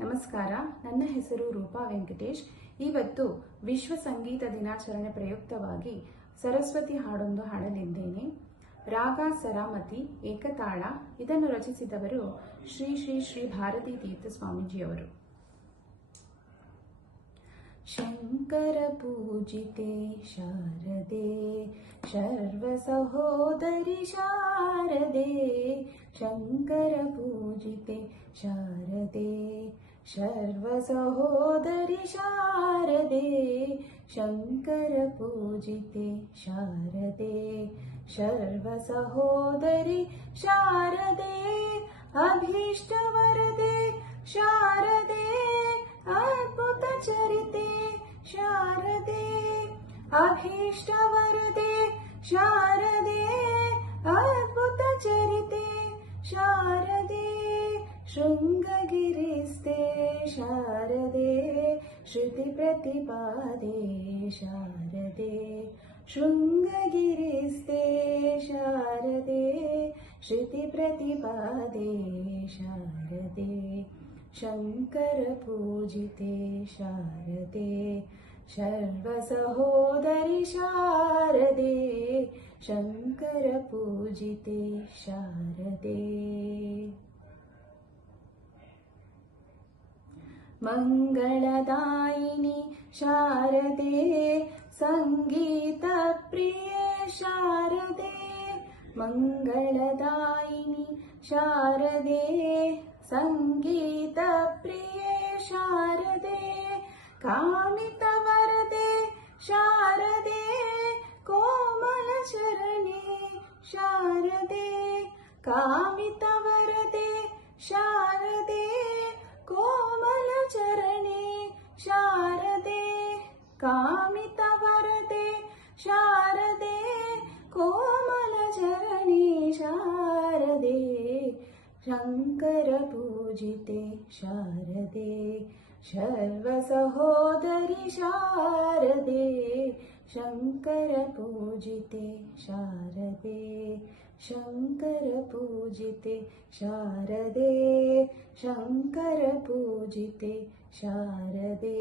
ನಮಸ್ಕಾರ. ನನ್ನ ಹೆಸರು ರೂಪಾ ವೆಂಕಟೇಶ್. ಇವತ್ತು ವಿಶ್ವ ಸಂಗೀತ ದಿನಾಚರಣೆ ಪ್ರಯುಕ್ತವಾಗಿ ಸರಸ್ವತಿ ಹಾಡೊಂದು ಹಾಡಲಿದ್ದೇನೆ. ರಾಗ ಸರಾಮತಿ ಏಕತಾಳ. ಇದನ್ನು ರಚಿಸಿದವರು ಶ್ರೀ ಶ್ರೀ ಶ್ರೀ ಭಾರತೀ ತೀರ್ಥ ಸ್ವಾಮೀಜಿಯವರು. ಶಂಕರ ಪೂಜಿತೆ ಶಾರದೆ ಶರ್ವ ಸಹೋದರಿ ಶಾರದೆ, ಶಂಕರ ಪೂಜಿತೆ ಶಾರದೆ ಶರ್ವ ಸಹೋದರಿ ಶಾರದೆ, ಶಂಕರ ಪೂಜಿತೆ ಶಾರದೆ ಶರ್ವ ಸಹೋದರಿ ಶಾರದೆ, ಅಭೀಷ್ಟ ವರದೆ ಶಾರದೆ ಅದ್ಭುತ ಚರಿತೆ ಶಾರದೆ, ಅಭೀಷ್ಟ ವರದೆ ಶಾರದೆ ಅದ್ಭುತ ಚರಿತೆ ಶಾರದೆ, ಶೃಂಗಗಿರಿಸ್ತೆ ಶಾರದೆ ಶ್ರುತಿ ಪ್ರತಿಪಾದೆ ಶಾರದೆ, ಶೃಂಗಗಿರಿಸ್ತೆ ಶಾರದೆ ಶ್ರುತಿ ಪ್ರತಿಪಾದೆ ಶಾರದೆ, ಶಂಕರ ಪೂಜಿತೆ ಶಾರದೆ ಶರ್ವ ಸಹೋದರಿ ಶಾರದೆ, ಶಂಕರ ಪೂಜಿತೆ ಶಾರದೆ. ಮಂಗಳದಾಯಿನಿ ಶಾರದೆ ಸಂಗೀತ ಪ್ರಿಯೆ ಶಾರದೆ, ಮಂಗಳದಾಯಿನಿ ಶಾರದೆ ಸಂಗೀತ ಪ್ರಿಯೆ ಶಾರದೆ, ಕಾಮಿತ ವರದೆ ಶಾರದೆ ಕೋಮಲ ಚರಣೆ ಶಾರದೆ, ಕಾಮಿತ ವರದೆ ಶಾರದೆ ಕೋಮಲ ಚರಣೆ ಶಾರದೆ, ಕಾಮಿತ ವರದೆ ಶಾರದೆ ಕೋಮಲ ಚರಣೆ ಶಾರದೆ, ಶಂಕರ ಪೂಜಿತೆ ಶಾರದೆ ಶರ್ವ ಸಹೋದರಿ ಶಾರದೆ, ಶಂಕರ ಪೂಜಿತೆ ಶಾರದೆ ಶಂಕರ ಪೂಜಿತೆ ಶಾರದೆ, ಶಂಕರ ಪೂಜಿತೆ ಶಾರದೆ.